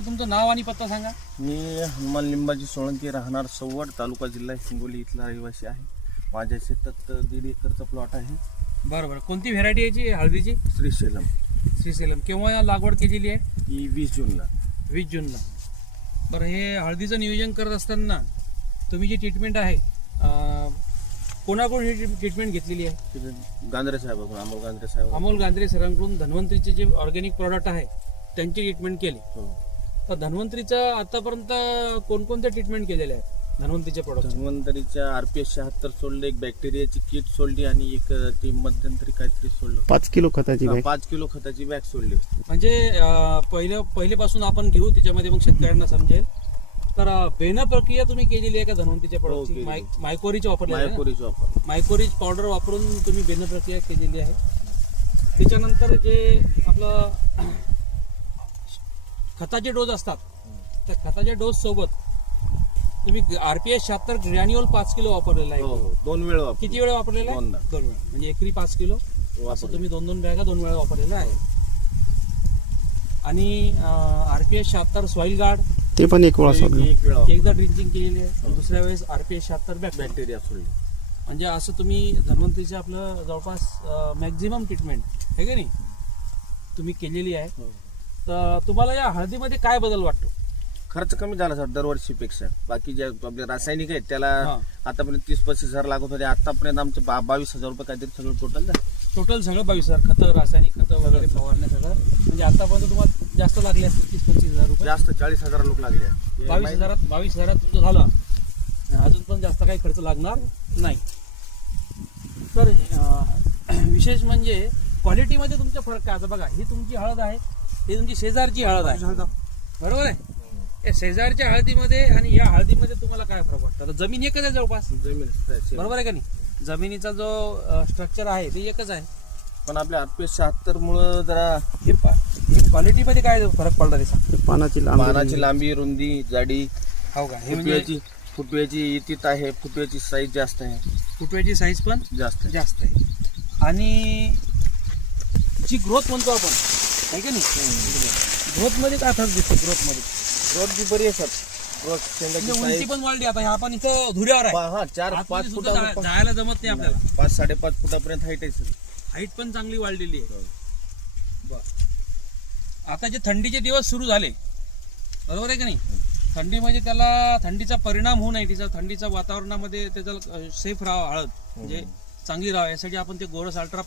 तुमचं नाव आणि पत्ता सांगा. मी हनुमान लिंबाजी सोळंकी, राहणार सव्वड, तालुका जिल्हा हिंगोली इथला रहिवासी आहे. माझ्या शेतात 1.5 एकरचा प्लॉट आहे. बरं. कोणती व्हेरायटी याची हळदीची? श्रीशैलम. श्रीशैलम. केव्हा लागवड केलेली आहे? ही 20 जूनला. 20 जूनला. बरं, हे हळदीचं नियोजन करत असताना तुम्ही जी ट्रीटमेंट आहे कोणाकडून ही ट्रीटमेंट घेतलेली आहे? गांधरे साहेबांकडून, अमोल गांधरे साहेब. अमोल गांधरे सरांकडून धन्वंतरीचे जे ऑर्गॅनिक प्रॉडक्ट आहे त्यांची ट्रीटमेंट केली. हो. तर धन्वंतरीचं आतापर्यंत कोणकोणत्या ट्रीटमेंट केलेल्या आहेत धन्वंतरीच्या प्रॉडक्ट? धन्वंतरीच्या RPS 76 सोडले, एक बॅक्टेरियाची किट सोडली आणि एक ती मध्यंतरी काहीतरी सोडलं. 5 किलो खताची बॅग. 5 किलो खताची बॅग सोडली. म्हणजे पहिलेपासून आपण घेऊ त्याच्यामध्ये मग शेतकऱ्यांना समजेल. तर बेन प्रक्रिया तुम्ही केलेली आहे का धन्वंतरीच्या प्रॉडक्टची? मायकोरीच वापरली आहे? मायकोरीच वापर. मायकोरीज पावडर वापरून तुम्ही बेन प्रक्रिया केलेली आहे. त्याच्यानंतर जे आपलं खताचे डोस असतात त्या खताच्या डोस सोबत तुम्ही RPS 76 ग्रॅन्युअल 5 किलो वापरलेला आहे. हो, 2 वेळ वापर. किती वेळा वापरलेला आहे? 2 वेळा. म्हणजे एकरी 5 किलो असं तुम्ही 2 बॅगा 2 वेळा वापरलेला आहे. आणि RPS 76 सॉइल गार्ड ते पण एक वेळा सोडलं. एक वेळा एकदा ड्रिंचिंग केलेली आहे. दुसऱ्या वेळेस RPS 76 बॅक्टेरिया सोडली. म्हणजे असं तुम्ही धन्वंतरीचं आपलं जवळपास मॅक्झिमम ट्रीटमेंट आहे का नाही तुम्ही केलेली आहे. तर तुम्हाला या हळदीमध्ये काय बदल वाटतो? खर्च कमी झाला सर दरवर्षीपेक्षा. बाकी जे आपले रासायनिक आहेत त्याला आतापर्यंत 30-35 हजार लागत होते. आतापर्यंत आमचे 22,000 रुपये काहीतरी सगळं टोटल झालं. टोटल सगळं 22,000 खतं, रासायनिक खतं वगैरे फवारण्या सगळं. म्हणजे आतापर्यंत तुम्हाला जास्त लागले असतील 30-35 हजार रुपये. जास्त 40,000 लोक लागले. 22,000 तुमचं झालं. अजून पण जास्त काही खर्च लागणार नाही. तर विशेष म्हणजे क्वालिटीमध्ये तुमचा फरक काय? आता बघा, ही तुमची हळद आहे, ही तुमची शेजारची हळद आहे, बरोबर आहे? या शेजारच्या हळदीमध्ये आणि या हळदीमध्ये तुम्हाला काय फरक वाटतं? जमीन एकच आहे जवळपास, जमीन बरोबर आहे का नाही? जमिनीचा जो स्ट्रक्चर आहे ते एकच आहे. पण आपल्या RPS 76 मुळे जरा हे क्वालिटीमध्ये काय फरक पडला ते सांग. पानाची लांबी, रुंदी, जाडी, हो का? हे म्हणजे फुटव्याची इतीत आहे. फुटव्याची साईज जास्त आहे. फुटव्याची साईज पण जास्त आहे. आणि जी ग्रोथ म्हणतो आपण, आहे का नाही? ग्रोथ मध्ये काय फरक दिसतो? ग्रोथ जी बरी आहे सर. ग्रोथ उंची पण वाढली. आता आपण इथं धुऱ्यावर आहे, 4-5 फुटा जायला जमत नाही आपल्याला. 5-5.5 फुटापर्यंत हाईट आहे सर. हाईट पण चांगली वाढलेली आहे. आता जे थंडीचे दिवस सुरू झाले, बरोबर आहे का नाही? थंडी म्हणजे त्याला थंडीचा परिणाम होऊ नये, तिचा थंडीच्या वातावरणामध्ये त्याचा सेफ राहावं हळद, म्हणजे चांगली राहावं यासाठी आपण ते गोरस अल्ट्रा